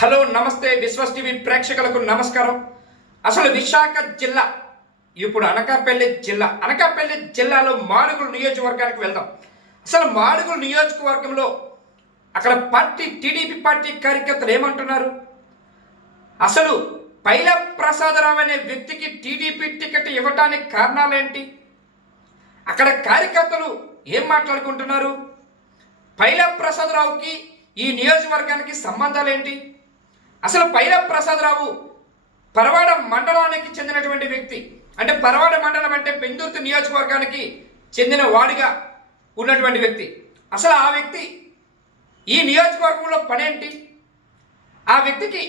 Hello నమస్తే Vishwas TV ప్రేక్షకులకు నమస్కారం. అసలు విశాఖ జిల్లా ఇప్పుడు అనకాపల్లి జిల్లాలో మాడుగుల నియోజకవర్గానికి వెళ్దాం. అసలు మాడుగుల నియోజకవర్గంలో అక్కడ టీడీపీ పార్టీ కార్యకర్తలు ఏమంటున్నారు? అసలు పైల ప్రసాదరావు అనే వ్యక్తికి టీడీపీ టికెట్ ఇవ్వటానికి కారణాలేంటి? అక్కడ కార్యకర్తలు ఏం మాట్లాడుకుంటున్నారు? పైల ప్రసాదరావుకి ఈ నియోజకవర్గానికి సంబంధాలేంటి? అసలు పైల ప్రసాదరావు పరవాడ మండలానికి చెందినటువంటి వ్యక్తి. అంటే పరవాడ మండలం అంటే పెందుర్తి నియోజకవర్గానికి చెందిన వాడిగా ఉన్నటువంటి వ్యక్తి. అసలు ఆ వ్యక్తి ఈ నియోజకవర్గంలో పనేంటి? ఆ వ్యక్తికి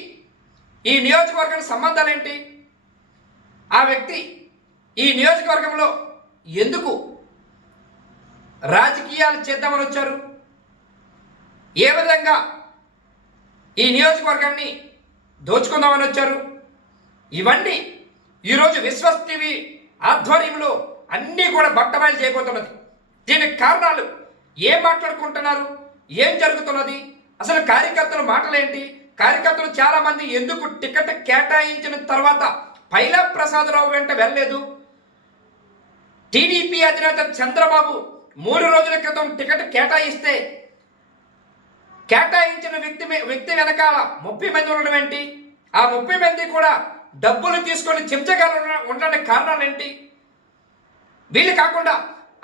ఈ నియోజకవర్గానికి సంబంధాలేంటి? ఆ వ్యక్తి ఈ నియోజకవర్గంలో ఎందుకు రాజకీయాలు చేద్దామని వచ్చారు? ఏ విధంగా ఈ నియోజకవర్గాన్ని దోచుకుందామని వచ్చారు? ఇవన్నీ ఈరోజు విశ్వాస్ టీవీ ఆధ్వర్యంలో అన్నీ కూడా బట్టబయలు చేయబోతున్నది. దీనికి కారణాలు ఏం మాట్లాడుకుంటున్నారు, ఏం జరుగుతున్నది, అసలు కార్యకర్తల మాటలేంటి, కార్యకర్తలు చాలా మంది ఎందుకు టికెట్ కేటాయించిన తర్వాత పైల ప్రసాదరావు వెంట వెళ్ళలేదు? టీడీపీ అధినేత చంద్రబాబు 3 రోజుల క్రితం టికెట్ కేటాయించిన వ్యక్తి వెనకాల 30 మంది ఉండడం ఏంటి? ఆ 30 మంది కూడా డబ్బులు తీసుకొని చెంచగాలు ఉండడానికి కారణాలేంటి? వీళ్ళు కాకుండా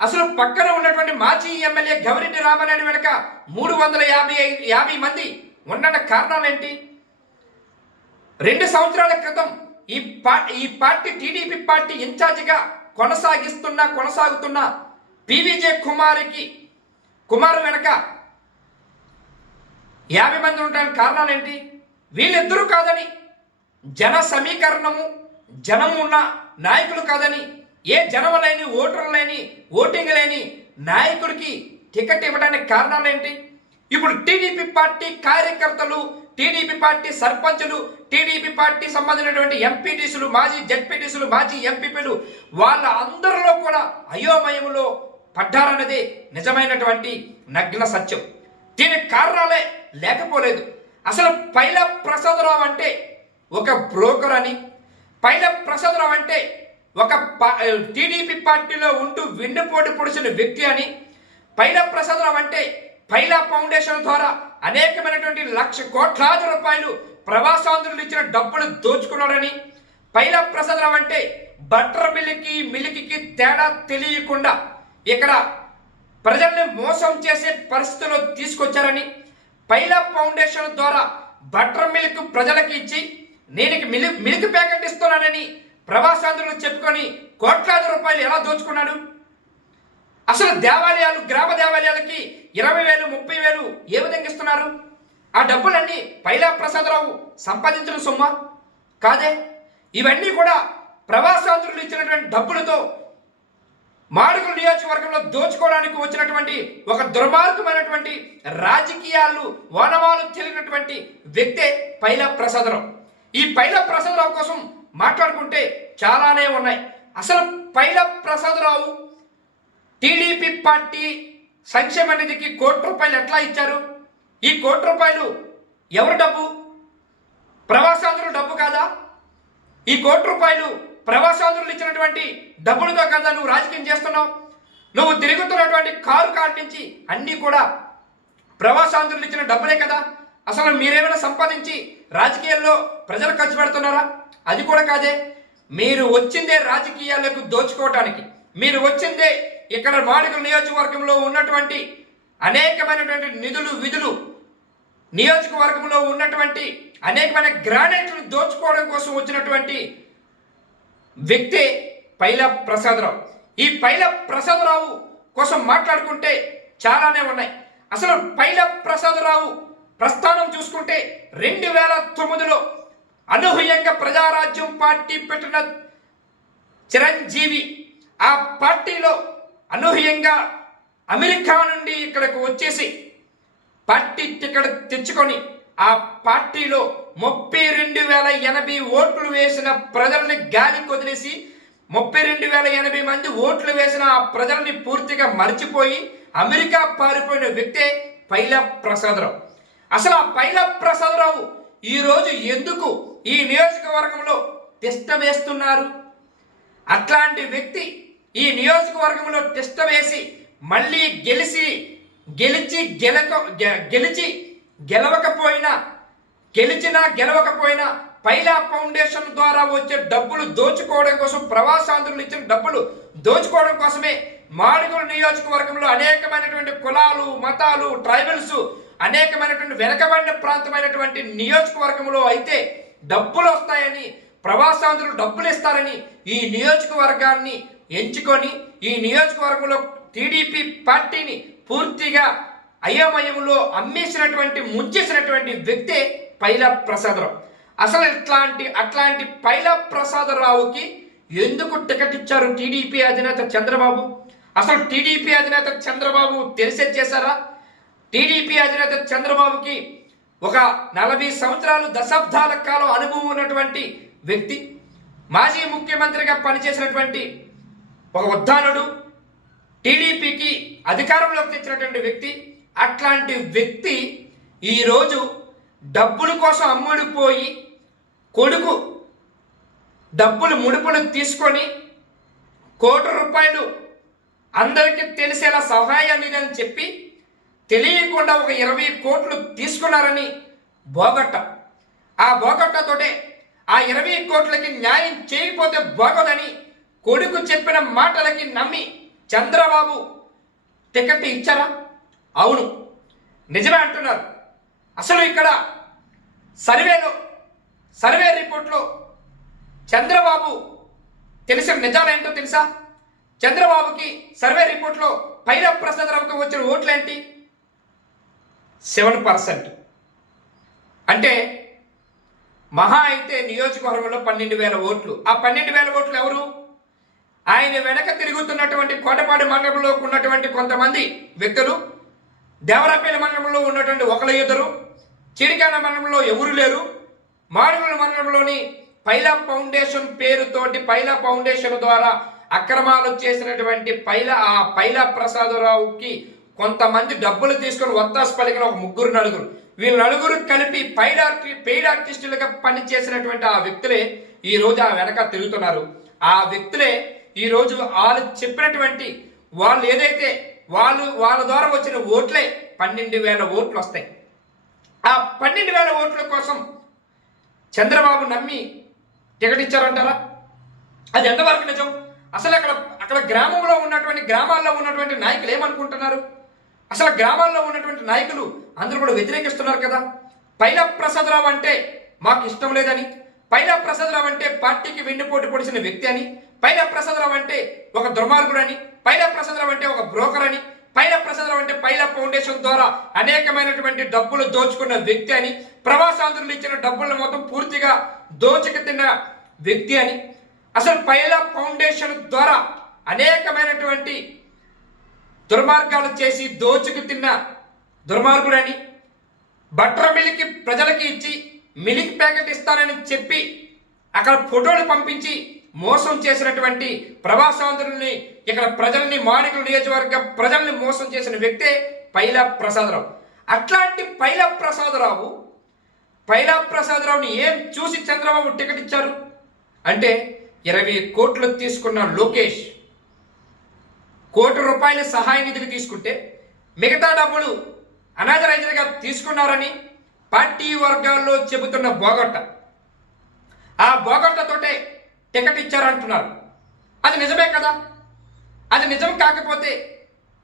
అసలు పక్కన ఉన్నటువంటి మాజీ ఎమ్మెల్యే గవిరెడ్డి రామానాయుడు వెనక 350 మంది ఉండడానికి కారణాలేంటి? 2 సంవత్సరాల క్రితం ఈ పార్టీ టీడీపీ పార్టీ ఇన్ఛార్జిగా కొనసాగుతున్న పీవీజే కుమార్ వెనక 50 మంది ఉండడానికి కారణాలేంటి? వీళ్ళిద్దరూ కాదని, జన సమీకరణము జనము ఉన్న నాయకులు కాదని, ఏ జనం లేని ఓటర్లు లేని ఓటింగ్ లేని నాయకుడికి టికెట్ ఇవ్వడానికి కారణాలేంటి? ఇప్పుడు టీడీపీ పార్టీ కార్యకర్తలు, టీడీపీ పార్టీ సర్పంచులు, టీడీపీ పార్టీ సంబంధించినటువంటి ఎంపీటీసులు, మాజీ జడ్పీటీసులు, మాజీ ఎంపీపీలు వాళ్ళ అందరిలో కూడా అయోమయంలో పడ్డారన్నదే నిజమైనటువంటి నగ్న సత్యం. దీనికి కారణాలే లేకపోలేదు. అసలు పైల ప్రసాదరావు అంటే ఒక బ్రోకర్ అని, పైల ప్రసాదరావు అంటే ఒక టీడీపీ పార్టీలో ఉంటూ వెన్నుపోటు పొడిచిన వ్యక్తి అని, పైల ప్రసాదరావు అంటే పైలా ఫౌండేషన్ ద్వారా అనేకమైనటువంటి కోట్లాది రూపాయలు ప్రవాసాంధ్రులు ఇచ్చిన డబ్బులు దోచుకున్నాడని, పైల ప్రసాదరావు అంటే బట్టర్ మిల్లికి తేడా తెలియకుండా ఇక్కడ ప్రజల్ని మోసం చేసే పరిస్థితుల్లో తీసుకొచ్చారని, పైలా ఫౌండేషన్ ద్వారా బటర్ మిల్క్ ప్రజలకు ఇచ్చి నేను మిల్క్ ప్యాకెట్ ఇస్తున్నానని ప్రవాసాంధ్రులు చెప్పుకొని కోట్లాది రూపాయలు ఎలా దోచుకున్నాడు? అసలు దేవాలయాలు, గ్రామ దేవాలయాలకి 20,000 30,000 ఏ విధంగా ఇస్తున్నారు? ఆ డబ్బులన్నీ పైలా ప్రసాదరావు సంపాదించిన సొమ్మ కాదే. ఇవన్నీ కూడా ప్రవాసాంధ్రులు ఇచ్చినటువంటి డబ్బులతో మాడుగుల నియోజకవర్గంలో దోచుకోవడానికి వచ్చినటువంటి ఒక దుర్మార్గమైనటువంటి రాజకీయాలు ఓనమాలు తెలియనటువంటి వ్యక్తే పైల ప్రసాదరావు. ఈ పైల ప్రసాదరావు కోసం మాట్లాడుకుంటే చాలానే ఉన్నాయి. అసలు పైల ప్రసాదరావు టీడీపీ పార్టీ సంక్షేమ నిధికి ₹1 కోటి ఎట్లా ఇచ్చారు? ఈ ₹1 కోటి ఎవరు డబ్బు? ప్రవాసాంధ్రుల డబ్బు కాదా? ఈ ₹1 కోటి ప్రవాసాంధ్రులు ఇచ్చినటువంటి డబ్బులతో కదా నువ్వు రాజకీయం చేస్తున్నావు? నువ్వు తిరుగుతున్నటువంటి కారు నుంచి అన్నీ కూడా ప్రవాసాంధ్రులు ఇచ్చిన డబ్బులే కదా. అసలు మీరేమైనా సంపాదించి రాజకీయాల్లో ప్రజలు ఖర్చు పెడుతున్నారా? అది కూడా కాదే. మీరు వచ్చిందే రాజకీయాలకు దోచుకోవటానికి. మీరు వచ్చిందే ఇక్కడ మాడుగుల నియోజకవర్గంలో ఉన్నటువంటి అనేకమైనటువంటి నిధులు విధులు, నియోజకవర్గంలో ఉన్నటువంటి అనేకమైన గ్రానైట్లు దోచుకోవడం కోసం వచ్చినటువంటి వ్యక్తే పైల ప్రసాదరావు. ఈ పైల ప్రసాదరావు కోసం మాట్లాడుకుంటే చాలానే ఉన్నాయి. అసలు పైల ప్రసాదరావు ప్రస్థానం చూసుకుంటే 2009లో అనూహ్యంగా ప్రజారాజ్యం పార్టీ పెట్టిన చిరంజీవి ఆ పార్టీలో అనూహ్యంగా అమెరికా నుండి ఇక్కడికి వచ్చేసి పార్టీ టికెట్ తెచ్చుకొని ఆ పార్టీలో 32,080 ఓట్లు వేసిన ప్రజల్ని గాలికి వదిలేసి 32,080 మంది ఓట్లు వేసిన ఆ ప్రజల్ని పూర్తిగా మర్చిపోయి అమెరికా పారిపోయిన వ్యక్తే పైల ప్రసాదరావు. అసలు ఆ పైల ప్రసాదరావు ఈరోజు ఎందుకు ఈ నియోజకవర్గంలో తిష్ట వేస్తున్నారు? అట్లాంటి వ్యక్తి ఈ నియోజకవర్గంలో తిష్ట వేసి మళ్ళీ గెలవకపోయినా పైలా ఫౌండేషన్ ద్వారా వచ్చే డబ్బులు దోచుకోవడం కోసం, ప్రవాసాంధ్రులు ఇచ్చిన డబ్బులు దోచుకోవడం కోసమే మాడుగుల నియోజకవర్గంలో అనేకమైనటువంటి కులాలు, మతాలు, ట్రైబల్స్, అనేకమైనటువంటి వెనకబడిన ప్రాంతమైనటువంటి నియోజకవర్గంలో అయితే డబ్బులు వస్తాయని, ప్రవాసాంధ్రులు డబ్బులు ఇస్తారని ఈ నియోజకవర్గాన్ని ఎంచుకొని ఈ నియోజకవర్గంలో టీడీపీ పార్టీని పూర్తిగా అయోమయంలో ముంచేసినటువంటి వ్యక్తే పైలా ప్రసాదరావు. అసలు అట్లాంటి పైలా ప్రసాదరావుకి ఎందుకు టికెట్ ఇచ్చారు టీడీపీ అధినేత చంద్రబాబు? అసలు టీడీపీ అధినేత చంద్రబాబు తెలిసే చేశారా? టీడీపీ అధినేత చంద్రబాబుకి ఒక 40 సంవత్సరాలు, దశాబ్దాల కాలం అనుభవం ఉన్నటువంటి వ్యక్తి, మాజీ ముఖ్యమంత్రిగా పనిచేసినటువంటి ఒక ఉద్దానుడు, టీడీపీకి అధికారంలోకి తెచ్చినటువంటి వ్యక్తి. అట్లాంటి వ్యక్తి ఈరోజు డబ్బుల కోసం అమ్ముడిపోయి కొడుకు ముడుపులు తీసుకొని ₹1 అందరికీ తెలిసేలా సహాయాన్ని అని చెప్పి తెలియకుండా ఒక 20 కోట్లు తీసుకున్నారని బోగట్ట. ఆ బోగట్టతోటే ఆ 20 కోట్లకి న్యాయం చేయకపోతే బాగోదని కొడుకు చెప్పిన మాటలకి నమ్మి చంద్రబాబు టికెట్ ఇచ్చారా? అవును, నిజమే అంటున్నారు. అసలు ఇక్కడ సర్వే రిపోర్ట్లో చంద్రబాబు తెలిసిన నిజాలేంటో తెలుసా? చంద్రబాబుకి సర్వే రిపోర్ట్లో పైలా ప్రసాదరావుకి వచ్చిన ఓట్లేంటి? 7%. అంటే మహా అయితే నియోజకవర్గంలో 12,000 ఓట్లు. ఆ 12,000 ఓట్లు ఎవరు? ఆయన వెనక తిరుగుతున్నటువంటి కోటపాడి మండలంలో ఉన్నటువంటి కొంతమంది వ్యక్తులు, దేవరాపల్లి మండలంలో ఉన్నటువంటి ఒకరు ఇద్దరు, చిరికాన మండలంలో ఎవరు లేరు, మాడుగుల మండలంలోని పైలా ఫౌండేషన్ పేరుతోటి పైలా ఫౌండేషన్ ద్వారా అక్రమాలు చేసినటువంటి పైలా ప్రసాదరావుకి కొంతమంది డబ్బులు తీసుకొని వత్తాసు పలికిన ఒక 3-4, వీళ్ళు నలుగురు కలిపి పెయిడ్ ఆర్టిస్టులుగా పనిచేసినటువంటి ఆ వ్యక్తులే ఈరోజు ఆ వెనక తిరుగుతున్నారు. ఆ వ్యక్తులే ఈరోజు వాళ్ళు చెప్పినటువంటి వాళ్ళ ద్వారా వచ్చిన ఓట్లే 12,000 ఓట్లు వస్తాయి. ఆ 12,000 ఓట్ల కోసం చంద్రబాబు నమ్మి టికెట్ ఇచ్చారంటారా? అది ఎంతవరకు నిజం? అసలు అక్కడ గ్రామాల్లో ఉన్నటువంటి నాయకులు ఏమనుకుంటున్నారు? అసలు గ్రామాల్లో ఉన్నటువంటి నాయకులు అందరూ కూడా వ్యతిరేకిస్తున్నారు కదా. పైలా ప్రసాదరావు అంటే మాకు ఇష్టం లేదని, పైలా ప్రసాదరావు అంటే పార్టీకి వెన్నుపోటు పొడిచిన వ్యక్తి అని, పైలా ప్రసాదరావు అంటే ఒక దుర్మార్గుడు అని, పైలా ప్రసాదరావు అంటే ఒక బ్రోకర్ అని, పైలా ప్రసాదరావు అంటే పైలా ఫౌండేషన్ ద్వారా అనేకమైనటువంటి డబ్బులు దోచుకున్న వ్యక్తి అని, ప్రవాసాంధ్రులు ఇచ్చిన డబ్బులను మొత్తం పూర్తిగా దోచుకు తిన్న వ్యక్తి అని, అసలు పైలా ఫౌండేషన్ ద్వారా అనేకమైనటువంటి దుర్మార్గాలు చేసి దోచుకు తిన్న దుర్మార్గుడని, బట్టర్ మిల్క్ ప్రజలకి ఇచ్చి మిల్క్ ప్యాకెట్ ఇస్తానని చెప్పి అక్కడ ఫోటోలు పంపించి మోసం చేసినటువంటి ప్రవాసాంధ్రుల్ని, ఇక్కడ ప్రజల్ని, మాడుగుల నియోజకవర్గ ప్రజల్ని మోసం చేసిన వ్యక్తే పైలా ప్రసాదరావు. అట్లాంటి పైలా ప్రసాదరావుని ఏం చూసి చంద్రబాబు టికెట్ ఇచ్చారు అంటే, 20 కోట్లు తీసుకున్న లోకేష్ ₹1 సహాయ నిధికి తీసుకుంటే మిగతా డబ్బులు అనాథరైజర్గా తీసుకున్నారని పార్టీ వర్గాల్లో చెబుతున్న బోగట్ట. ఆ బోగట్టతోటే టికెట్ ఇచ్చారంటున్నారు. అది నిజమే కదా? అది నిజం కాకపోతే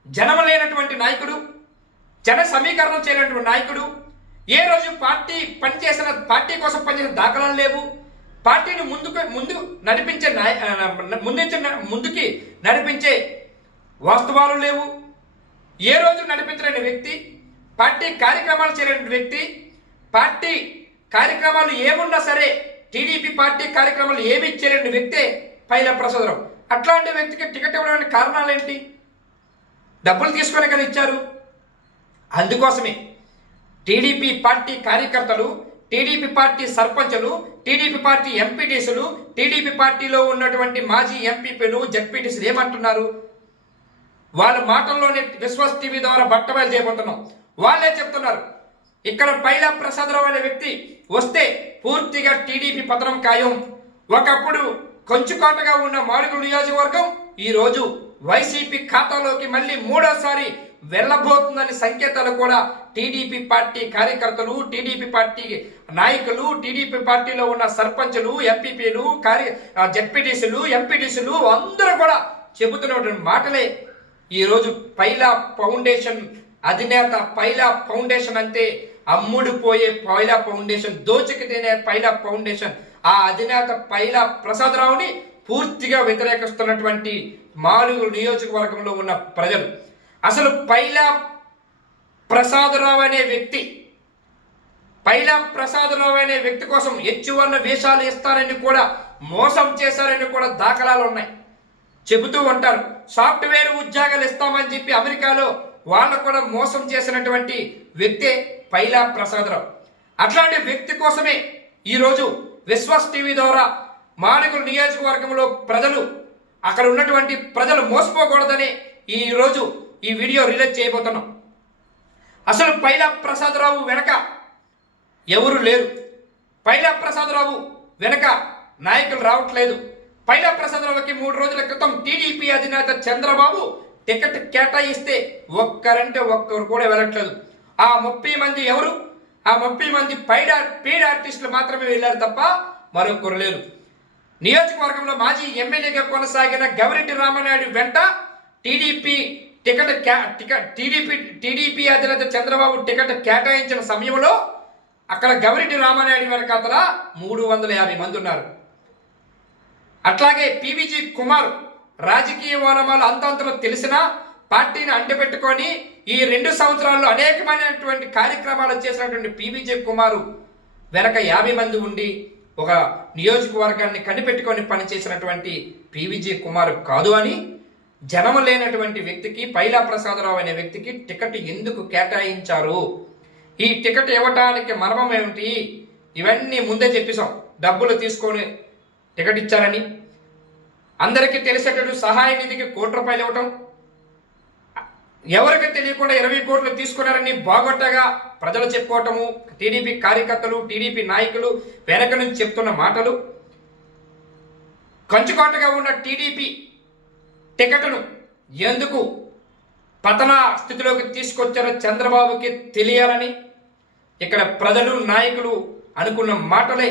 జనం లేనటువంటి నాయకుడు, జన సమీకరణం చేయనటువంటి నాయకుడు, ఏ రోజు పార్టీ కోసం పనిచేసిన దాఖలాలు లేవు, పార్టీని ముందుకి నడిపించే వాస్తవాలు లేవు, ఏ రోజు నడిపించలేని వ్యక్తి, పార్టీ కార్యక్రమాలు చేయలేని వ్యక్తి, పార్టీ కార్యక్రమాలు ఏమున్నా సరే టీడీపీ పార్టీ కార్యక్రమాలు ఏమీ చేయలేని వ్యక్తే పైలా ప్రసాదరావు. అట్లాంటి వ్యక్తికి టికెట్ ఇవ్వడానికి కారణాలు ఏంటి? డబ్బులు తీసుకొని కదా ఇచ్చారు. అందుకోసమే టీడీపీ పార్టీ కార్యకర్తలు, టీడీపీ పార్టీ సర్పంచులు, టీడీపీ పార్టీ ఎంపీటీసీలు, టీడీపీ పార్టీలో ఉన్నటువంటి మాజీ ఎంపీపీలు, జడ్పీటీసీలు ఏమంటున్నారు? వాళ్ళ మాటల్లోనే విశ్వాస్ టీవీ ద్వారా బట్టబయలు చేయబోతున్నాం. వాళ్ళే చెప్తున్నారు, ఇక్కడ పైలా ప్రసాదరావు అనే వ్యక్తి వస్తే పూర్తిగా టీడీపీ పతనం ఖాయం. ఒకప్పుడు కొంచుకోటగా ఉన్న మాడుగుల నియోజకవర్గం ఈరోజు వైసీపీ ఖాతాలోకి మళ్ళీ మూడోసారి వెళ్ళబోతుందని సంకేతాలు కూడా టీడీపీ పార్టీ కార్యకర్తలు, టీడీపీ పార్టీ నాయకులు, టీడీపీ పార్టీలో ఉన్న సర్పంచులు, ఎంపీపీలు, జెడ్పీటీసీలు, ఎంపీటీసీలు అందరూ కూడా చెబుతున్నటువంటి మాటలే. ఈరోజు పైలా ఫౌండేషన్ అధినేత పైలా ఫౌండేషన్ అంటే అమ్ముడుపోయే పైలా ఫౌండేషన్, దోచుకు తినే పైలా ఫౌండేషన్, ఆ అధినేత పైలా ప్రసాదరావుని పూర్తిగా వ్యతిరేకిస్తున్నటువంటి మాడుగుల నియోజకవర్గంలో ఉన్న ప్రజలు. అసలు పైలా ప్రసాదరావు అనే వ్యక్తి కోసం హెచ్చువన్న వేషాలు ఇస్తారని కూడా, మోసం చేశారని కూడా దాఖలాలు ఉన్నాయి. చెబుతూ ఉంటారు సాఫ్ట్వేర్ ఉద్యోగాలు ఇస్తామని చెప్పి అమెరికాలో వాళ్ళు కూడా మోసం చేసినటువంటి వ్యక్తే పైలా ప్రసాదరావు. అట్లాంటి వ్యక్తి కోసమే ఈరోజు విశ్వాస్ టీవీ ద్వారా మాడుగుల నియోజకవర్గంలో ప్రజలు, అక్కడ ఉన్నటువంటి ప్రజలు మోసపోకూడదని ఈరోజు ఈ వీడియో రిలీజ్ చేయబోతున్నాం. అసలు పైలా ప్రసాదరావు వెనక ఎవరు లేరు. పైలా ప్రసాదరావు వెనక నాయకులు రావట్లేదు. పైలా ప్రసాదరావుకి 3 రోజుల క్రితం టీడీపీ అధినేత చంద్రబాబు టికెట్ కేటాయిస్తే ఒక్కరంటే ఒక్కరు కూడా వెళ్ళట్లేదు. ఆ 30 మంది ఎవరు? ఆ 30 మంది పెయిడ్ ఆర్టిస్టులు మాత్రమే వెళ్ళారు తప్ప మరొకరు లేరు. నియోజకవర్గంలో మాజీ ఎమ్మెల్యేగా కొనసాగిన గవిరెడ్డి రామనాయుడు వెంట టీడీపీ అధినేత చంద్రబాబు టికెట్ కేటాయించిన సమయంలో అక్కడ గవిరెడ్డి రామనాయుడు వెనకాతల 350 మంది ఉన్నారు. అట్లాగే పీవీజీ కుమార్ రాజకీయ ఓనమాలు అంతంతలో తెలిసినా పార్టీని అంటపెట్టుకొని ఈ 2 సంవత్సరాల్లో అనేకమైనటువంటి కార్యక్రమాలు చేసినటువంటి పీవీజీ కుమారు వెనక 50 మంది ఉండి ఒక నియోజకవర్గాన్ని కనిపెట్టుకొని పనిచేసినటువంటి పీవీజీ కుమార్ కాదు అని, జనం లేనటువంటి వ్యక్తికి, పైలా ప్రసాదరావు అనే వ్యక్తికి టికెట్ ఎందుకు కేటాయించారు, ఈ టికెట్ ఇవ్వటానికి మర్మం ఏమిటి, ఇవన్నీ ముందే చెప్పేశాం. డబ్బులు తీసుకొని టికెట్ ఇచ్చారని, అందరికీ తెలిసేటట్టు సహాయ నిధికి ₹1 ఇవ్వటం, ఎవరికి తెలియకుండా 20 కోట్లు తీసుకున్నారని బాగొట్టగా ప్రజలు చెప్పుకోవటము, టీడీపీ కార్యకర్తలు, టీడీపీ నాయకులు వెనక నుంచి చెప్తున్న మాటలు. కంచుకోటగా ఉన్న టీడీపీ టికెట్ను ఎందుకు పతన స్థితిలోకి తీసుకొచ్చారో చంద్రబాబుకి తెలియాలని ఇక్కడ ప్రజలు, నాయకులు అనుకున్న మాటలే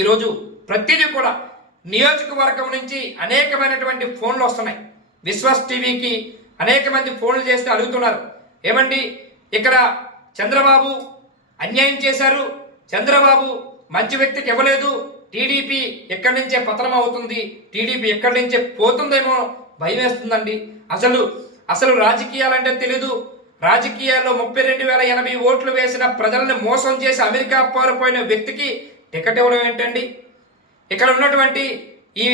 ఈరోజు ప్రతిదీ కూడా నియోజకవర్గం నుంచి అనేకమైనటువంటి ఫోన్లు వస్తున్నాయి. విశ్వాస్ టీవీకి అనేక మంది ఫోన్లు చేస్తే అడుగుతున్నారు, ఏమండి ఇక్కడ చంద్రబాబు అన్యాయం చేశారు, చంద్రబాబు మంచి వ్యక్తికి ఇవ్వలేదు, టీడీపీ ఎక్కడి నుంచే పతనం అవుతుంది, టీడీపీ ఎక్కడి నుంచే పోతుందేమో భయం వేస్తుందండి. అసలు రాజకీయాలంటే తెలీదు. రాజకీయాల్లో 32,080 ఓట్లు వేసిన ప్రజలను మోసం చేసి అమెరికా పారిపోయిన వ్యక్తికి టికెట్ ఇవ్వడం ఏంటండి? ఇక్కడ ఉన్నటువంటి ఈ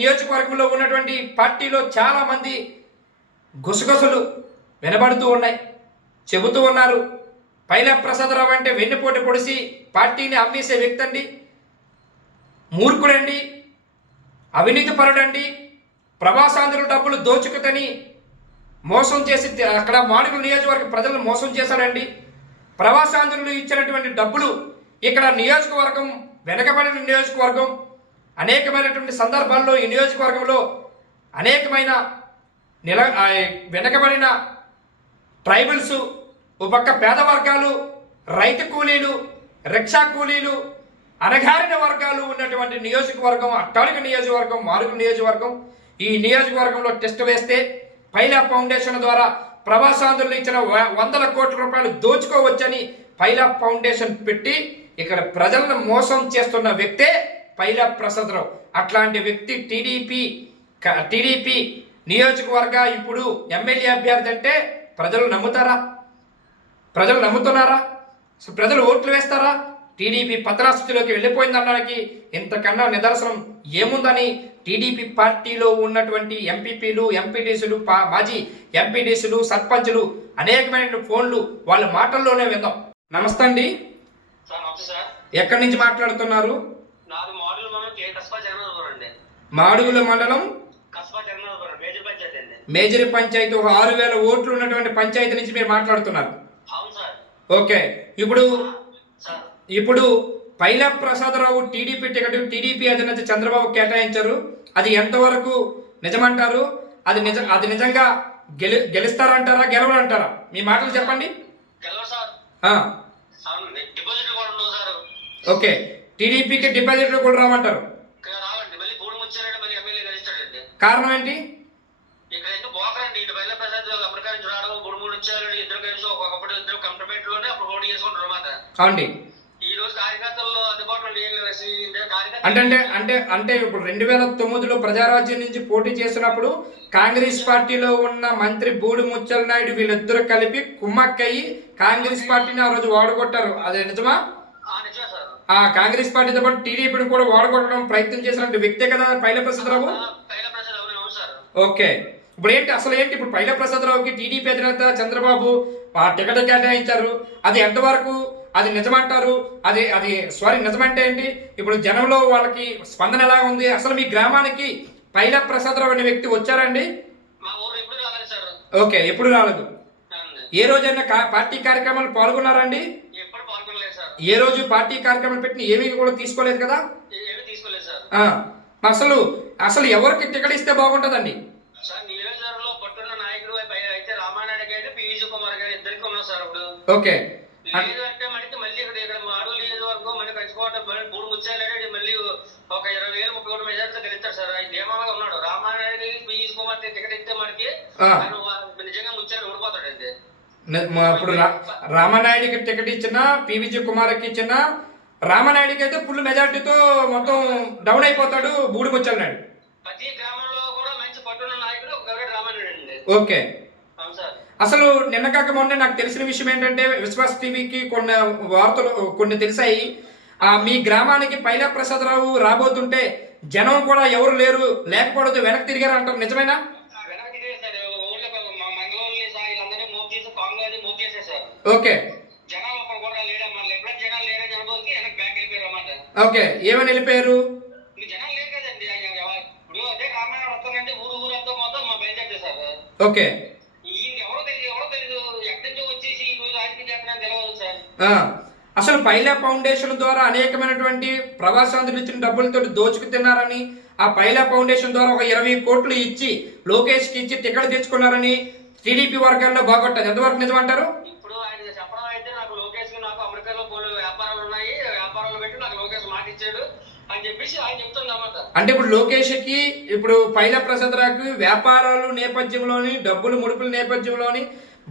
నియోజకవర్గంలో ఉన్నటువంటి పార్టీలో చాలా మంది గుసగుసలు వినబడుతూ ఉన్నాయి, చెబుతూ ఉన్నారు. పైలా ప్రసాదరావు అంటే వెన్నుపోటు పొడిసి పార్టీని అమ్మేసే వ్యక్తి అండి, మూర్ఖుడండి, అవినీతి పరుడండి, ప్రవాసాంధ్రుల డబ్బులు దోచుకుతని మోసం చేసి అక్కడ మాడుగుల నియోజకవర్గ ప్రజలను మోసం చేశాడండి. ప్రవాసాంధ్రులు ఇచ్చినటువంటి డబ్బులు ఇక్కడ నియోజకవర్గం, వెనకబడిన నియోజకవర్గం, అనేకమైనటువంటి సందర్భాల్లో ఈ నియోజకవర్గంలో అనేకమైన వెనకబడిన ట్రైబల్స్, ఓ పక్క పేద వర్గాలు, రైతు కూలీలు, రిక్షా కూలీలు, అణగారిన వర్గాలు ఉన్నటువంటి నియోజకవర్గం, అట్టాడిక నియోజకవర్గం, మాడుగుల నియోజకవర్గం. ఈ నియోజకవర్గంలో టెస్ట్ వేస్తే పైలా ఫౌండేషన్ ద్వారా ప్రవాసాంధ్రులు ఇచ్చిన 100 కోట్ల రూపాయలు దోచుకోవచ్చని పైలా ఫౌండేషన్ పెట్టి ఇక్కడ ప్రజలను మోసం చేస్తున్న వ్యక్తే పైలా ప్రసాదరావు. అట్లాంటి వ్యక్తి టీడీపీ నియోజకవర్గ ఇప్పుడు ఎమ్మెల్యే అభ్యర్థి అంటే ప్రజలు నమ్ముతారా? ప్రజలు నమ్ముతున్నారా? ప్రజలు ఓట్లు వేస్తారా? టీడీపీ పతనాస్థితిలోకి వెళ్ళిపోయిందనడానికి ఇంతకన్నా నిదర్శనం ఏముందని టీడీపీ పార్టీలో ఉన్నటువంటి ఎంపీపీలు, ఎంపీటీసీలు, మాజీ ఎంపీటీసీలు, సర్పంచులు అనేకమైన ఫోన్లు వాళ్ళ మాటల్లోనే విందాం. నమస్తే అండి, ఎక్కడి నుంచి మాట్లాడుతున్నారు? మాడుగుల మండలం మేజర్ పంచాయతీ, 6,000 ఓట్లు ఉన్నటువంటి పంచాయతీ నుంచి మీరు మాట్లాడుతున్నారు. ఓకే. ఇప్పుడు సార్ ఇప్పుడు పైలా ప్రసాదరావు టీడీపీ టికెట్ టీడీపీ అధినేత చంద్రబాబు కేటాయించారు. అది ఎంతవరకు నిజమంటారు? అది నిజంగా గెలుస్తారంటారా, గెలవరంటారా? మీ మాటలు చెప్పండి. గెలవరు సార్. ఆ, డిపాజిట్ కూడా ఉండవు సార్. ఓకే. టీడీపీకి డిపాజిట్లు కూడా రావంటారు. రావండి. మళ్ళీ పూడి ముచ్చారంటే మళ్ళీ ఎమ్మెల్యే గెలుస్తాడండి. కారణం ఏంటి? ఇక్కడ ఎందుకు బోకరండి. ఇటు బయట ప్రసాద్ అమెరికా నుంచి రావడం, మూడు వచ్చారు, ఇద్దరు కలిసి ఒకప్పుడు ఇద్దరు కంప్లీట్ లోనే అప్పుడు పోటీ చేసుకుంటారు అన్నమాట. అవునండి. ఈ రోజు కార్యకర్తల్లో అందుబాటులో అంటే ఇప్పుడు 2009లో ప్రజారాజ్యం నుంచి పోటీ చేసినప్పుడు కాంగ్రెస్ పార్టీలో ఉన్న మంత్రి బూడి ముచ్చల నాయుడు వీళ్ళిద్దరు కలిపి కుమ్మక్కయ్యి కాంగ్రెస్ పార్టీని ఆ రోజు వాడగొట్టారు. అదే నిజమా? నిజమే సార్. ఆ కాంగ్రెస్ పార్టీతో పాటు టీడీపీని కూడా వాడగొట్టడం ప్రయత్నం చేసినట్టు వ్యక్తే కదా పైల ప్రసాదరావు. ఓకే. ఇప్పుడు ఏంటి అసలు ఏంటి ఇప్పుడు పైల ప్రసాదరావుకి టీడీపీ అధినేత చంద్రబాబు ఆ టికెట్ కేటాయించారు. అది ఎంతవరకు అది నిజమంటారు? అది సారీ నిజమంటే ఏంటి? ఇప్పుడు జనంలో వాళ్ళకి స్పందన ఎలా ఉంది? అసలు మీ గ్రామానికి పైల ప్రసాదరావు అనే వ్యక్తి వచ్చారండి? ఓకే, ఎప్పుడు రాలేదు. ఏ రోజైనా పార్టీ కార్యక్రమాలు పాల్గొన్నారండి? ఏ రోజు పార్టీ కార్యక్రమాలు పెట్టిన ఏమీ కూడా తీసుకోలేదు కదా. అసలు ఎవరికి టికెట్ ఇస్తే బాగుంటుందండి? ఓకే. అంటే మనకి మళ్ళీ ఇక్కడ మాడూరు నియోజకవర్గం మనకి ఖర్చుకోవడం మూడు ముచ్చాలంటే మళ్ళీ ఒక 20,000 30,000 మెజార్టీతో గెలుస్తారు సార్. ఆయన ధీమాగా ఉన్నాడు. రామానాయుడు పీవీస్ కుమార్ టికెట్ ఇస్తే మనకి నిజంగా ముచ్చారు ఓడిపోతాడండి. ఇప్పుడు రామానాయుడికి టికెట్ ఇచ్చినా పీవీజీ కుమార్కి ఇచ్చినా రామానాయుడికి అయితే ఫుల్ మెజార్టీతో మొత్తం డౌన్ అయిపోతాడు బూడి ముచ్చల నాయుడు. ప్రతి గ్రామంలో కూడా మంచి పట్టున్న నాయకుడు ఒక రామానాయుడు అండి. ఓకే. అసలు నిన్న కాక మొన్న నాకు తెలిసిన విషయం ఏంటంటే విశ్వాస్ టీవీకి కొన్ని వార్తలు కొన్ని తెలిసాయి. మీ గ్రామానికి పైలా ప్రసాదరావు రాబోతుంటే జనం కూడా ఎవరు లేరు, లేకపోతే వెనక్కి తిరిగారు అంటారు. నిజమేనా? ఓకే. ఓకే, ఏమని వెళ్ళిపోయారు? ఓకే. అసలు పైలా ఫౌండేషన్ ద్వారా అనేకమైనటువంటి ప్రవాసాంధ్రులు ఇచ్చిన డబ్బులతో దోచుకు తిన్నారని, ఆ పైలా ఫౌండేషన్ ద్వారా ఒక 20 కోట్లు ఇచ్చి లోకేష్ కి ఇచ్చి టికెట్ తెచ్చుకున్నారని టీడీపీ వర్గాల్లో బాగొట్టదు. ఎంతవరకు నిజమంటారు? ఇప్పుడు ఆయన చెప్పడం అయితే నాకు లోకేష్ నాకు అమెరికాలో వ్యాపారాలు ఉన్నాయి, వ్యాపారాలు పెట్టి నాకు లోకేష్ మాట ఇచ్చాడు అని చెప్పేసి ఆయన చెప్తున్నమాట. అంటే ఇప్పుడు లోకేష్ కి ఇప్పుడు పైలా ప్రసాదరావుకి వ్యాపారాలు నేపథ్యంలోని డబ్బులు ముడుపుల నేపథ్యంలోని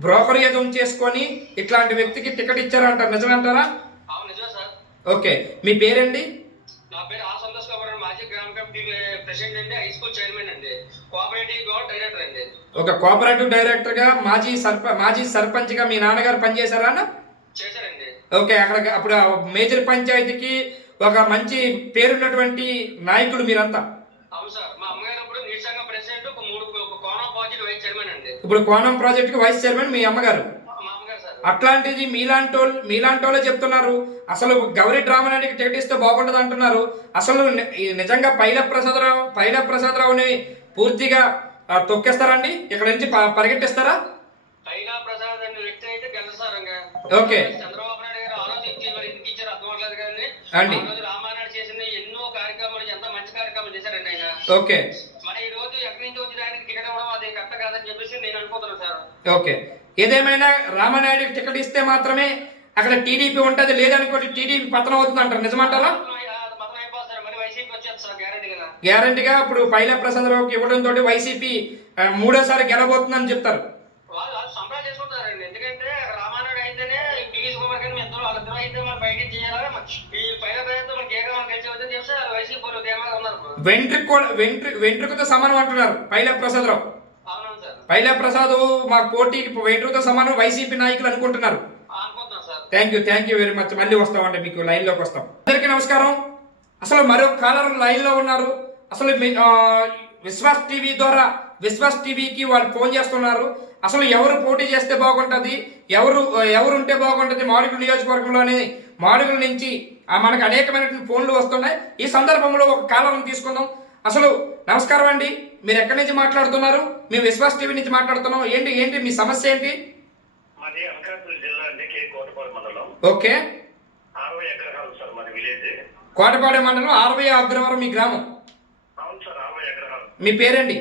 బ్రోకరేజం చేసుకొని ఇట్లాంటి వ్యక్తికి టికెట్ ఇచ్చారంటారు. నిజమంటారా? ఓకే. మీ పేరండి? నా పేరు ఆ సంతోష్ కుమార్, మాజీ గ్రామ కమిటీ ప్రెసిడెంట్ అండి, హై స్కూల్ చైర్మన్ అండి, కోఆపరేటివ్ డైరెక్టర్ అండి. ఒక కోఆపరేటివ్ డైరెక్టర్ గా మాజీ సర్పంచ్ గా మీ నాన్నగారు పనిచేశారా? చేశారండి. ఓకే. అప్పుడు మేజర్ పంచాయతీకి ఒక మంచి పేరున్నటువంటి నాయకులు మీరంతా. అవును సార్. మా అమ్మగారు ఇప్పుడు నీటి ప్రెసిడెంట్, కోనం ప్రాజెక్ట్ వైస్ చైర్మన్ అండి. ఇప్పుడు కోనం ప్రాజెక్ట్ కి వైస్ చైర్మన్ మీ అమ్మగారు. అట్లాంటిది మీలాంటోళ్ళే చెప్తున్నారు. అసలు గౌరీ రామానాయుడికి టికెట్ ఇస్తే బాగుంటది అంటున్నారు. అసలు నిజంగా పైలా ప్రసాదరావుని పూర్తిగా తొక్కేస్తారండి? ఇక్కడ నుంచి పరిగెట్టిస్తారా? పైలా ప్రసాద్ అనే వ్యక్తి అయితే గెలుస్తారంగా. ఓకే. చంద్రబాబు నాయుడు గారు ఆలోచించి మరి ఎందుకు ఇచ్చారు అర్థం అవ్వలేదు కానీ రామానాయుడు చేసిన ఎన్నో కార్యక్రమాలు ఎంత మంచి కార్యక్రమాలు చేశారండి ఆయన. ఓకే. మరి ఈ రోజు ఎక్కడి నుంచి వచ్చి ఆయనకి టికెట్ ఇవ్వడం అది కరెక్ట్ కాదని చెప్పేసి నేను అనుకుంటున్నాను సార్. ఓకే. ఏదేమైనా రామానాయుడికి టికెట్ ఇస్తే మాత్రమే అక్కడ టీడీపీ ఉంటది, లేదనుకోండి టీడీపీ పతనం అవుతుంది అంటారు. నిజమంటారా? గ్యారంటీగా ఇప్పుడు పైలా ప్రసాదరావుకి ఇవ్వడంతో వైసీపీ మూడోసారి గెలబోతుందని చెప్తారు. ఎందుకంటే రామానాయుడు అయితేనే పీవీస్ కుమార్ గారిని వాళ్ళిద్దరూ అయితే మనం బయట చేయాలి. ఈ పైలా ప్రజలతో మనకి ఏ గ్రామం గెలిచి అవుతుంది తెలిసి వైసీపీ ఉన్నారు. వెంట్రుకతో సమానం అంటున్నారు పైలా ప్రసాదరావు. పైలా ప్రసాద్ మా పోటీకి వెంట్రుకతో సమానం వైసీపీ నాయకులు అనుకుంటున్నారు. Thank you very much. మళ్ళీ వస్తామండి, మీకు లైన్ లోకి వస్తాం. అందరికీ నమస్కారం. అసలు మరో కాలర్ లైన్ లో ఉన్నారు. అసలు విశ్వాస్ టీవీ ద్వారా విశ్వాస్ టీవీకి వాళ్ళు ఫోన్ చేస్తున్నారు. అసలు ఎవరు పోటీ చేస్తే బాగుంటుంది, ఎవరు ఉంటే బాగుంటుంది మాడుగుల నియోజకవర్గంలోని మాడుగుల నుంచి మనకు అనేకమైనటువంటి ఫోన్లు వస్తున్నాయి. ఈ సందర్భంలో ఒక కాలర్ని తీసుకుందాం. అసలు నమస్కారం అండి, మీరు ఎక్కడి నుంచి మాట్లాడుతున్నారు? మేము విశ్వాస్ టీవీ నుంచి మాట్లాడుతున్నాం. ఏంటి మీ సమస్య ఏంటి? మా మాది అనకాపల్లి జిల్లా అండి, కే కోటపాడు మండలం. ఓకే. 60 ఎకరాలు సార్ మాది విలేజ్. కోటపాడు మండలం 60 అగ్రవరం మీ గ్రామం. అవును సార్, 60 ఎకరాలు. మీ పేరండి?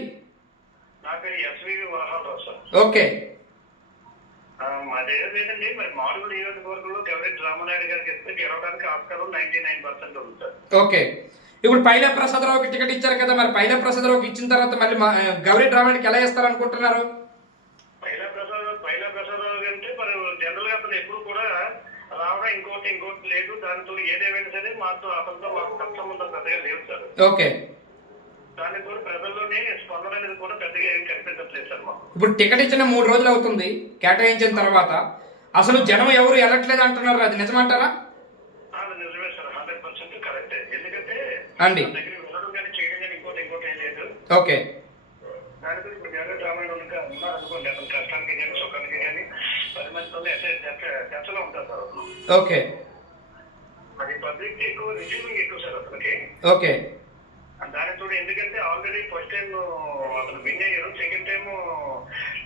నా పేరు ఎస్వివి వరహాలరావు సార్. ఓకే. మాది లేదండి, మరి మాడుగుల నియోజకవర్గంలో గవర్నర్ రామనాయుడు గారికి ఇస్తే గెలవడానికి ఆస్కారం 99% ఉంది సార్. ఓకే. ఇప్పుడు పైల ప్రసాదరావుకి టికెట్ ఇచ్చారు కదా, మరి పైల ప్రసాదరావుకి ఇచ్చిన తర్వాత మళ్ళీ గౌరీ రామారెడ్డికి ఎలా ఇస్తారనుకుంటున్నారు? పైలా ప్రసాదరావు అంటే మరి జనరల్ గా అతను ఎప్పుడు కూడా రావడం ఇంకోటి లేదు. దానితో ఏదేమైనా సరే మాతో అతనితో మాకు సంబంధం పెద్దగా లేదు సార్. ఓకే. దానికి కూడా ప్రజల్లోనే స్పందన అనేది కూడా పెద్దగా ఏం కనిపించట్లేదు సార్ మాకు. ఇప్పుడు టికెట్ ఇచ్చిన 3 రోజులు అవుతుంది కేటాయించిన తర్వాత, అసలు జనం ఎవరు వెళ్ళట్లేదు అంటున్నారు, అది నిజమంటారా? నిజమే సార్, 100% కరెక్టే. ఎందుకంటే అండి దగ్గర వెళ్ళడం కానీ చేయడం కానీ ఇంకోటి ఏం లేదు. ఓకే. దాని గురించి ఇప్పుడు జగన్ రామాయణం ఉన్నారనుకోండి, అతను కష్టానికి కానీ సుఖానికి కానీ 10 మందితో చర్చలో ఉంటారు సార్ అతను. ఓకే. అది పబ్లిక్ ఎక్కువ, రిసీవింగ్ ఎక్కువ సార్ అతనికి. ఓకే. దానితో ఎందుకంటే ఆల్రెడీ ఫస్ట్ టైం అతను విన్ అయ్యారు, సెకండ్ టైం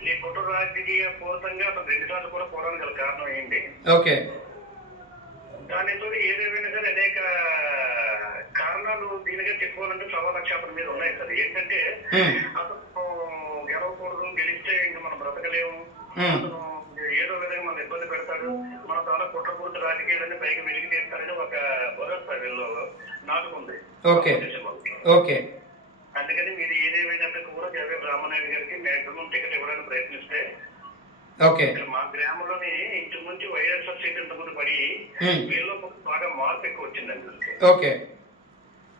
ఈ కుట్ర రాజకీయ పూర్తంగా అతను 2 సార్లు కూడా పోవడానికి గల కారణం అయింది. ఓకే. దానితో ఏదేమైనా సరే అనేక కారణాలు దీనిగా చెప్పుకోవాలంటే సవాలక్ష అతని మీద ఉన్నాయి సార్. ఏంటంటే అతను గెలవకూడదు, గెలిస్తే ఇంకా మనం బ్రతకలేము, అతను ఏదో విధంగా మన ఇబ్బంది పెడతాడు, మన చాలా కుట్రపూర్తి రాజకీయాలన్నీ పైకి వెలికి తీస్తారని ఒక భరోసా వీళ్ళు నాటుకుంది. ఓకే. ఓకే. అందుకని మీరు ఏదేమైనప్పటికీ కూడా జగన్ రామనాయుడు గారికి మాక్సిమం టికెట్ ఇవ్వడానికి ప్రయత్నిస్తే, ఓకే, మా గ్రామంలోని ఇంటి నుంచి వైఎస్ఆర్ సీట్ ఇంతకుముందు పడి వీళ్ళు బాగా మార్పు ఎక్కువ వచ్చిందండి. ఓకే.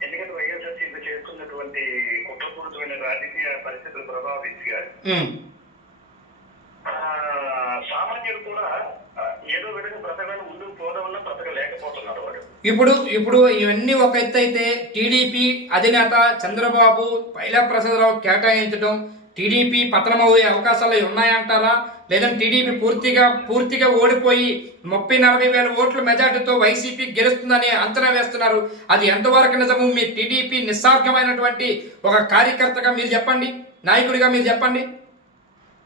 ఎందుకంటే వైఎస్ఆర్ సీట్ చేస్తున్నటువంటి కుట్రపూరితమైన రాజకీయ పరిస్థితుల ప్రభావితంగా సామాన్యులు కూడా ఏదో విధంగా బ్రతకడానికి ముందుకు పోవడం వల్ల బ్రతకలేకపోతున్నారు వాడు. ఇప్పుడు ఇవన్నీ ఒక ఎత్తు అయితే, టీడీపీ అధినేత చంద్రబాబు పైలా ప్రసాదరావు కేటాయించడం టీడీపీ పతనమయ్యే అవకాశాలు ఉన్నాయంటారా? లేదంటే టీడీపీ పూర్తిగా ఓడిపోయి 30-40 వేల ఓట్ల మెజార్టీతో వైసీపీ గెలుస్తుందని అంచనా వేస్తున్నారు. అది ఎంతవరకు నిజము? మీ టీడీపీ నిస్సాధ్యమైనటువంటి ఒక కార్యకర్తగా మీరు చెప్పండి, నాయకుడిగా మీరు చెప్పండి.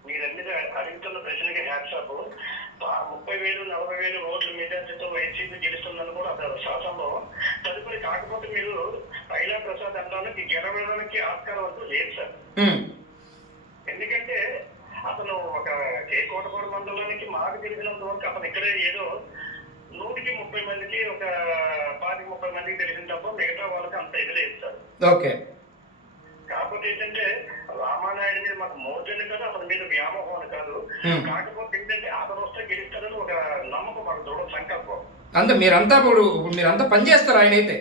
మీరన్నీ అడుగుతున్న ప్రశ్నకి హ్యాట్సాప్. 30,000-40,000 ఓట్ల మెజార్టీతో వైసీపీ గెలుస్తుందని కూడా అసలు అసంభవం. తదుపరి కాకపోతే మీరు పైలా ప్రసాద్ అనడానికి గెలవడానికి ఆస్కారం అంటూ లేదు సార్. ఎందుకంటే అతను ఒక కే కోటపాడు మండలానికి మాకు తెలిసినంత వరకు అతను ఇక్కడే ఏదో 100కి 30 మందికి, ఒక 20-30 మందికి తెలిసిన తప్ప మిగతా వాళ్ళకి అంత ఇది లేదు సార్. ఓకే. కాకపోతే ఏంటంటే రామానాయుడు మీద మాకు మోజని కాదు, అతని మీద వ్యామోహం అని కాదు. కాకపోతే ఏంటంటే అతను వస్తే గెలుస్తాడని ఒక నమ్మకం, మాకు దృఢ సంకల్పం. అంతే. మీరంతా పనిచేస్తారు ఆయన అయితే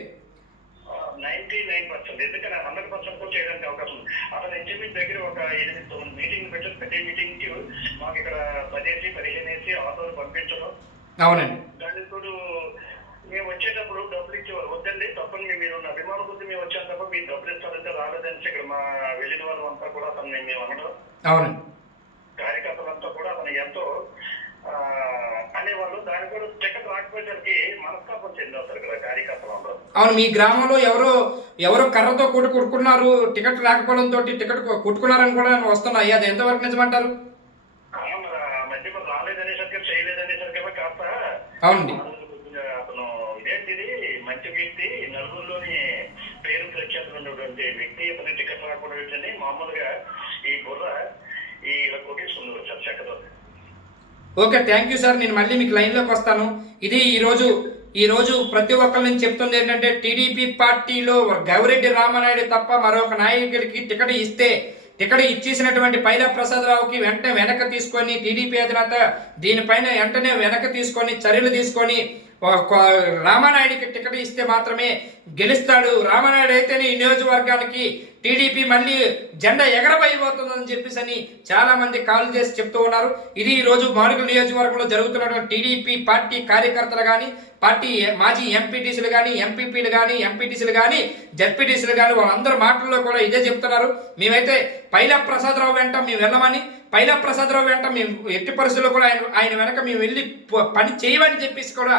99%. ఎందుకంటే 100% కూడా చేయడానికి అవకాశం ఉంది. అతను ఇంచుమించు దగ్గర ఒక 8-9 మీటింగ్ పెట్టారు. ప్రతి మీటింగ్ కి మాకు ఇక్కడ 10-15 ఆటోలు పంపించడం. అవునండి. దానితో మేము వచ్చేటప్పుడు డబ్బులు ఇచ్చేవారు. వద్దండి, తప్పని మీరు ఉన్న అభిమానం కొద్ది మేము వచ్చాం తప్ప మీరు డబ్బులు ఇస్తారంటే రాలేదని ఇక్కడ మా వెళ్ళిన వాళ్ళం అంతా కూడా అతన్ని మేము అనడం. అవునండి. కార్యకర్తలంతా కూడా అతను ఎంతో అనేవాళ్ళు. దాని కూడా టికెట్ రాకపోయేసరికి మనస్తాపం చెందవుతారు కదా కార్యకర్తలు అందరూ. అవును. మీ గ్రామంలో ఎవరో కర్రతో కొట్టుకున్నారు, టికెట్ రాకపోవడంతో టికెట్ కొట్టుకున్నారని కూడా వస్తున్నాయి, అది ఎంతవరకు నిజమంటారు? మధ్య రాలేదనేసరికి చేయలేదనేసరికి కాస్త అవునండి. అతను ఇదేంటిది మంచి వ్యక్తి, నలుగురిలోని పేరు ప్రఖ్యాతున్నటువంటి వ్యక్తి, అతని టికెట్ రాకపోవడం మామూలుగా ఈ బుర్ర ఇలా కొట్టిస్తున్నారు సార్ చక్కతో. Okay, thank you sir. నేను మళ్ళీ మీకు లైన్లోకి వస్తాను. ఇది ఈరోజు ప్రతి ఒక్కరి నుంచి చెప్తుంది ఏంటంటే, టీడీపీ పార్టీలో గౌరెడ్డి రామనాయుడు తప్ప మరొక నాయకుడికి టికెట్ ఇచ్చేసినటువంటి పైలా ప్రసాదరావుకి వెంటనే వెనక్కి తీసుకొని, టీడీపీ అధినేత దీనిపైన వెంటనే వెనక్కి తీసుకొని చర్యలు తీసుకొని రామానాయుడికి టికెట్ ఇస్తే మాత్రమే గెలుస్తాడు. రామానాయుడు అయితేనే ఈ నియోజకవర్గానికి టీడీపీ మళ్ళీ జెండా ఎగరబోతుందని చెప్పేసి చాలా మంది కాల్ చేసి చెప్తూ ఉన్నారు. ఇది ఈ రోజు మాడుగుల నియోజకవర్గంలో జరుగుతున్నటువంటి టీడీపీ పార్టీ కార్యకర్తలు కానీ, పార్టీ మాజీ ఎంపీటీసీలు కానీ, ఎంపీపీలు కానీ, ఎంపీటీసీలు కానీ, జడ్పీటీసీలు కానీ వాళ్ళందరి మాటల్లో కూడా ఇదే చెప్తున్నారు. మేమైతే పైలా ప్రసాదరావు వెంట మేము వెళ్ళమని, పైలా ప్రసాదరావు వెంట మేము ఎట్టి పరిస్థితుల్లో కూడా ఆయన వెనక మేము వెళ్ళి పని చేయమని చెప్పేసి కూడా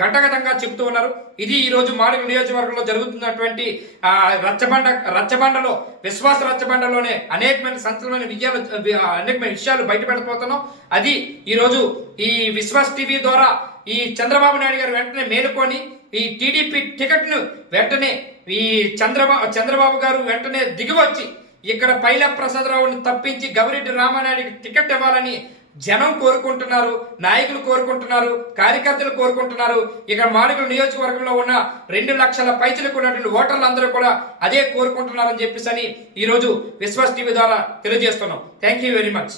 ఘంటగతంగా చెబుతూ ఉన్నారు. ఇది ఈ రోజు మాడుగుల నియోజకవర్గంలో జరుగుతున్నటువంటి రచ్చబండలో విశ్వాస రచ్చబండలోనే అనేకమైన అనేకమైన విషయాలు బయటపెడపోతున్నాం. అది ఈరోజు ఈ విశ్వాస్ టీవీ ద్వారా ఈ చంద్రబాబు నాయుడు గారు వెంటనే మేలుకొని ఈ టీడీపీ టికెట్ను వెంటనే ఈ చంద్రబాబు గారు వెంటనే దిగివచ్చి ఇక్కడ పైల ప్రసాదరావుని తప్పించి గవిరెడ్డి రామానాయుడికి టికెట్ ఇవ్వాలని జనం కోరుకుంటున్నారు, నాయకులు కోరుకుంటున్నారు, కార్యకర్తలు కోరుకుంటున్నారు. ఇక్కడ మాడుగుల నియోజకవర్గంలో ఉన్న 2 లక్షల పైచలకు ఉన్నటువంటి ఓటర్లు అందరూ కూడా అదే కోరుకుంటున్నారని చెప్పేసి ఈ రోజు విశ్వాస్ టీవీ ద్వారా తెలియజేస్తున్నాం. Thank you very much.